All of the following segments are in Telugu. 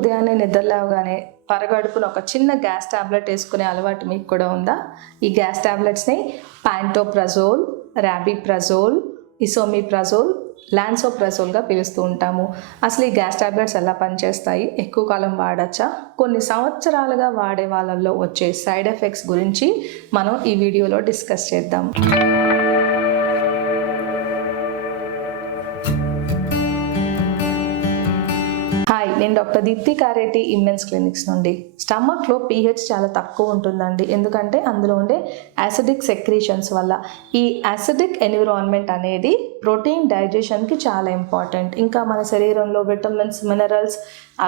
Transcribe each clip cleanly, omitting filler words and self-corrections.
ఉదయాన్నే నిద్రలేవగానే పరగడుపున ఒక చిన్న గ్యాస్ టాబ్లెట్ వేసుకునే అలవాటు మీకు కూడా ఉందా? ఈ గ్యాస్ టాబ్లెట్స్ని ప్యాంటోప్రజోల్, ర్యాబిప్రజోల్, ఇసోమిప్రజోల్, లాన్సోప్రజోల్గా పిలుస్తూ ఉంటాము. అసలు ఈ గ్యాస్ టాబ్లెట్స్ ఎలా పనిచేస్తాయి, ఎక్కువ కాలం వాడచ్చా, కొన్ని సంవత్సరాలుగా వాడే వాళ్ళల్లో వచ్చే సైడ్ ఎఫెక్ట్స్ గురించి మనం ఈ వీడియోలో డిస్కస్ చేద్దాం. హాయ్, నేను డాక్టర్ దీప్తి కారేటి ఇమ్మెన్స్ క్లినిక్స్ నుండి. స్టమక్లో pH చాలా తక్కువ ఉంటుందండి, ఎందుకంటే అందులో ఉండే యాసిడిక్ సెక్రీషన్స్ వల్ల. ఈ యాసిడిక్ ఎన్విరాన్మెంట్ అనేది ప్రోటీన్ డైజెషన్కి చాలా ఇంపార్టెంట్. ఇంకా మన శరీరంలో విటమిన్స్, మినరల్స్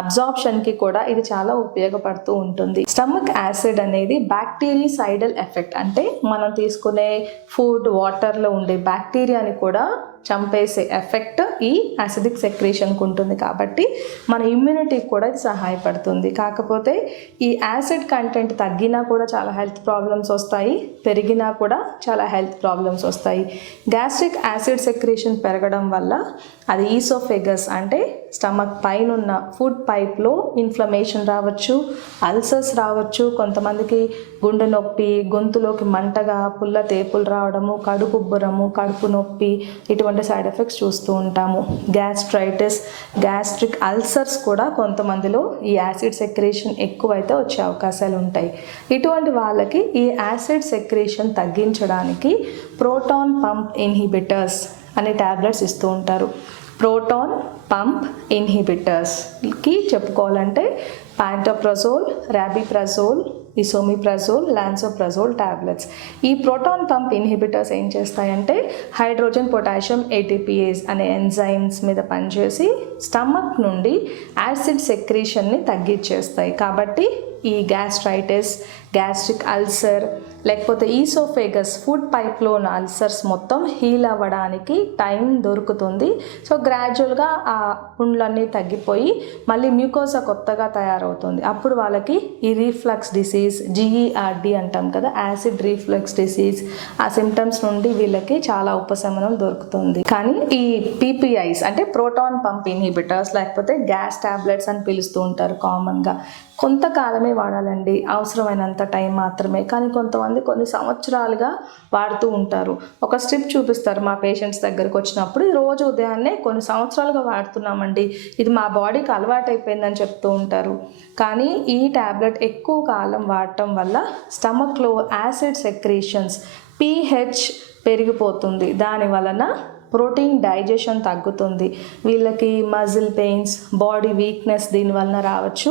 అబ్జార్ప్షన్కి కూడా ఇది చాలా ఉపయోగపడుతూ ఉంటుంది. స్టమక్ యాసిడ్ అనేది బ్యాక్టీరిసైడల్ ఎఫెక్ట్, అంటే మనం తీసుకునే ఫుడ్, వాటర్లో ఉండే బ్యాక్టీరియాని కూడా చంపేసే ఎఫెక్ట్ ఈ యాసిడిక్ సెక్రీషన్కి ఉంటుంది. కాబట్టి మన ఇమ్యూనిటీకి కూడా ఇది సహాయపడుతుంది. కాకపోతే ఈ యాసిడ్ కంటెంట్ తగ్గినా కూడా చాలా హెల్త్ ప్రాబ్లమ్స్ వస్తాయి, పెరిగినా కూడా చాలా హెల్త్ ప్రాబ్లమ్స్ వస్తాయి. గ్యాస్ట్రిక్ యాసిడ్ సెక్రీషన్ పెరగడం వల్ల అది ఈసోఫేగస్ అంటే స్టమక్ పైన ఉన్న ఫుడ్ పైప్లో ఇన్ఫ్లమేషన్ రావచ్చు, అల్సర్స్ రావచ్చు, కొంతమందికి గుండె నొప్పి, గొంతులోకి మంటగా పుల్ల తేపులు రావడము, కడుపు ఉబ్బరము, కడుపు నొప్పి, ఇటువంటి సైడ్ ఎఫెక్ట్స్ చూస్తూ ఉంటాము. గ్యాస్ట్రైటిస్, గ్యాస్ట్రిక్ అల్సర్స్ కూడా కొంతమందిలో ఈ యాసిడ్ సెక్రేషన్ ఎక్కువైతే వచ్చే అవకాశాలు ఉంటాయి. ఇటువంటి వాళ్ళకి ఈ యాసిడ్ సెక్రేషన్ తగ్గించడానికి ప్రోటాన్ పంప్ ఇన్హిబిటర్స్ అనే ట్యాబ్లెట్స్ ఇస్తూ ఉంటారు. ప్రోటాన్ పంప్ ఇన్హిబిటర్స్కి చెప్పుకోవాలంటే ప్యాంటోప్రజోల్, ర్యాబిప్రజోల్, ఇసోమిప్రజోల్, లాన్సోప్రజోల్ ట్యాబ్లెట్స్. ఈ ప్రోటాన్ పంప్ ఇన్హిబిటర్స్ ఏం చేస్తాయంటే హైడ్రోజన్ పొటాషియం ఏటీపీఏస్ అనే ఎంజైమ్స్ మీద పనిచేసి స్టమక్ నుండి యాసిడ్ సెక్రీషన్ని తగ్గించేస్తాయి. కాబట్టి ఈ గ్యాస్ట్రైటిస్, గ్యాస్ట్రిక్ అల్సర్, లేకపోతే ఈసోఫేగస్ ఫుడ్ పైప్లో ఉన్న అల్సర్స్ మొత్తం హీల్ అవ్వడానికి టైం దొరుకుతుంది. సో గ్రాడ్యువల్గా ఆ పుండ్లన్నీ తగ్గిపోయి మళ్ళీ మ్యూకోసా కొత్తగా తయారవుతుంది. అప్పుడు వాళ్ళకి ఈ రీఫ్లక్స్ డిసీజ్, జీఈఆర్డి అంటాం కదా, యాసిడ్ రీఫ్లక్స్ డిసీజ్, ఆ సిమ్టమ్స్ నుండి వీళ్ళకి చాలా ఉపశమనం దొరుకుతుంది. కానీ ఈ పీపీఐస్ అంటే ప్రోటాన్ పంప్ ఇన్హిబిటర్స్ లేకపోతే గ్యాస్ టాబ్లెట్స్ అని పిలుస్తూ ఉంటారు కామన్గా, కొంతకాలమే వాడాలండి, అవసరమైనంత టైం మాత్రమే. కానీ కొంతమంది కొన్ని సంవత్సరాలుగా వాడుతూ ఉంటారు. ఒక స్ట్రిప్ చూపిస్తారు మా పేషెంట్స్ దగ్గరకు వచ్చినప్పుడు, రోజు ఉదయాన్నే కొన్ని సంవత్సరాలుగా వాడుతున్నామండి, ఇది మా బాడీకి అలవాటైపోయిందని చెప్తూ ఉంటారు. కానీ ఈ ట్యాబ్లెట్ ఎక్కువ కాలం వాడటం వల్ల స్టమక్లో యాసిడ్ సెక్రీషన్స్ pH పెరిగిపోతుంది. దాని వలన ప్రోటీన్ డైజెషన్ తగ్గుతుంది. వీళ్ళకి మజిల్ పెయిన్స్, బాడీ వీక్నెస్ దీని వలన రావచ్చు.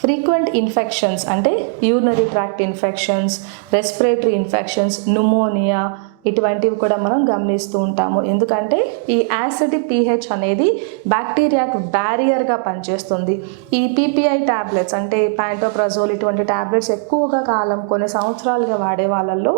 ఫ్రీక్వెంట్ ఇన్ఫెక్షన్స్ అంటే urinary tract infections, respiratory infections, pneumonia, ఇటువంటివి కూడా మనం గమనిస్తూ ఉంటాము. ఎందుకంటే ఈ యాసిడ్ pH అనేది బ్యాక్టీరియాకు బ్యారియర్గా పనిచేస్తుంది. ఈ పీపీఐ ట్యాబ్లెట్స్ అంటే ప్యాంటోప్రజోల్ ఇటువంటి ట్యాబ్లెట్స్ ఎక్కువగా కాలం కొన్ని సంవత్సరాలుగా వాడే వాళ్ళల్లో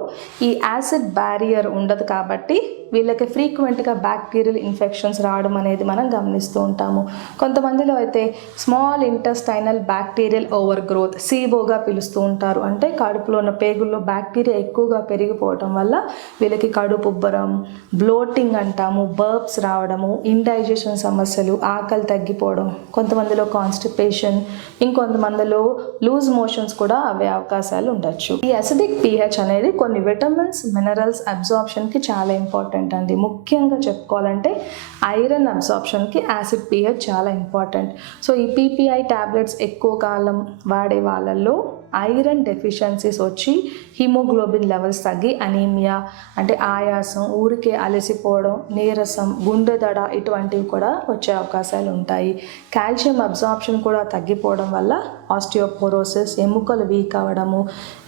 ఈ యాసిడ్ బ్యారియర్ ఉండదు. కాబట్టి వీళ్ళకి ఫ్రీక్వెంట్గా బ్యాక్టీరియల్ ఇన్ఫెక్షన్స్ రావడం అనేది మనం గమనిస్తూ ఉంటాము. కొంతమందిలో అయితే small intestinal bacterial overgrowth, సీబోగా పిలుస్తూ ఉంటారు. అంటే కడుపులో ఉన్న పేగుల్లో బ్యాక్టీరియా ఎక్కువగా పెరిగిపోవడం వల్ల వీళ్ళకి కడుపు ఉబ్బరం, బ్లోటింగ్ అంటాము, బర్ప్స్ రావడము, ఇండైజెషన్ సమస్యలు, ఆకలి తగ్గిపోవడం, కొంతమందిలో కాన్స్టిపేషన్, ఇంకొంతమందిలో లూజ్ మోషన్స్ కూడా అవే అవకాశాలు ఉండొచ్చు. ఈ అసిడిక్ pH అనేది కొన్ని విటమిన్స్, మినరల్స్ అబ్జార్ప్షన్కి చాలా ఇంపార్టెంట్ అండి. ముఖ్యంగా చెప్పుకోవాలంటే ఐరన్ అబ్జార్ప్షన్కి యాసిడ్ pH చాలా ఇంపార్టెంట్. సో ఈ పీపీఐ ట్యాబ్లెట్స్ ఎక్కువ కాలం వాడే వాళ్ళల్లో ఐరన్ డెఫిషియన్సీస్ వచ్చి హిమోగ్లోబిన్ లెవెల్స్ తగ్గి అనీమియా అంటే ఆయాసం, ఊరికే అలసిపోవడం, నీరసం, గుండె దడ ఇటువంటివి కూడా వచ్చే అవకాశాలు ఉంటాయి. కాల్షియం అబ్జార్ప్షన్ కూడా తగ్గిపోవడం వల్ల ఆస్టియోపోరోసిస్, ఎముకలు వీక్ అవ్వడము,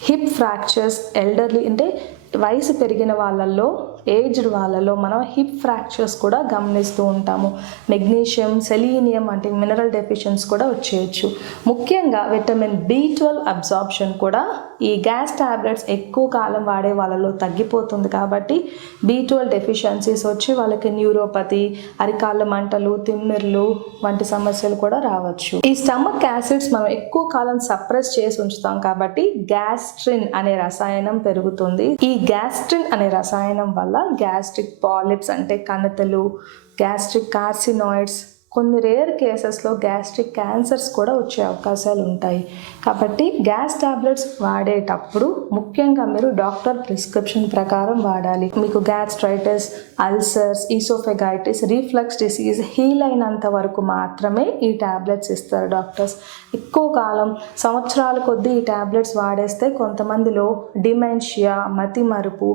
హిప్ ఫ్రాక్చర్స్, ఎల్డర్లీ అంటే వయసు పెరిగిన వాళ్ళల్లో, ఏజ్డ్ వాళ్ళలో మనం హిప్ ఫ్రాక్చర్స్ కూడా గమనిస్తూ ఉంటాము. మెగ్నీషియం, సెలీనియం అంటే మినరల్ డెఫిషియన్స్ కూడా వచ్చేయచ్చు. ముఖ్యంగా విటమిన్ B12 అబ్జార్ప్షన్ కూడా ఈ గ్యాస్ టాబ్లెట్స్ ఎక్కువ కాలం వాడే వాళ్ళలో తగ్గిపోతుంది. కాబట్టి B12 డెఫిషియన్సీస్ వచ్చి వాళ్ళకి న్యూరోపతి, అరికాళ్ళ మంటలు, తిమ్మిర్లు వంటి సమస్యలు కూడా రావచ్చు. ఈ స్టమక్ యాసిడ్స్ మనం ఎక్కువ కాలం సప్రెస్ చేసి ఉంచుతాం కాబట్టి గ్యాస్ట్రిన్ అనే రసాయనం పెరుగుతుంది. ఈ గ్యాస్ట్రిన్ అనే రసాయనం వల్ల గ్యాస్ట్రిక్ పాలిప్స్ అంటే కణతలు, గ్యాస్ట్రిక్ కార్సినాయిడ్స్, కొన్ని రేర్ కేసెస్లో గ్యాస్ట్రిక్ క్యాన్సర్స్ కూడా వచ్చే అవకాశాలు ఉంటాయి. కాబట్టి గ్యాస్ టాబ్లెట్స్ వాడేటప్పుడు ముఖ్యంగా మీరు డాక్టర్ ప్రిస్క్రిప్షన్ ప్రకారం వాడాలి. మీకు gastritis, ulcers, oesophagitis, reflux disease heal అయినంత వరకు మాత్రమే ఈ టాబ్లెట్స్ ఇస్తారు డాక్టర్స్. ఎక్కువ కాలం సంవత్సరాల కొద్దీ ఈ టాబ్లెట్స్ వాడేస్తే కొంతమందిలో డిమెన్షియా, మతిమరుపు,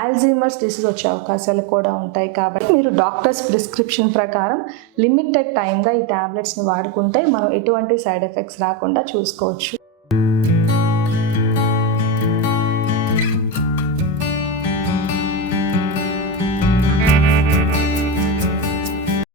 ఆల్జీమర్స్ డిసీజ్ వచ్చే అవకాశాలు కూడా ఉంటాయి. కాబట్టి మీరు డాక్టర్స్ ప్రిస్క్రిప్షన్ ప్రకారం లిమిటెడ్ టైమ్గా ఈ టాబ్లెట్స్ని వాడుకుంటే మనం ఎటువంటి సైడ్ ఎఫెక్ట్స్ రాకుండా చూసుకోవచ్చు.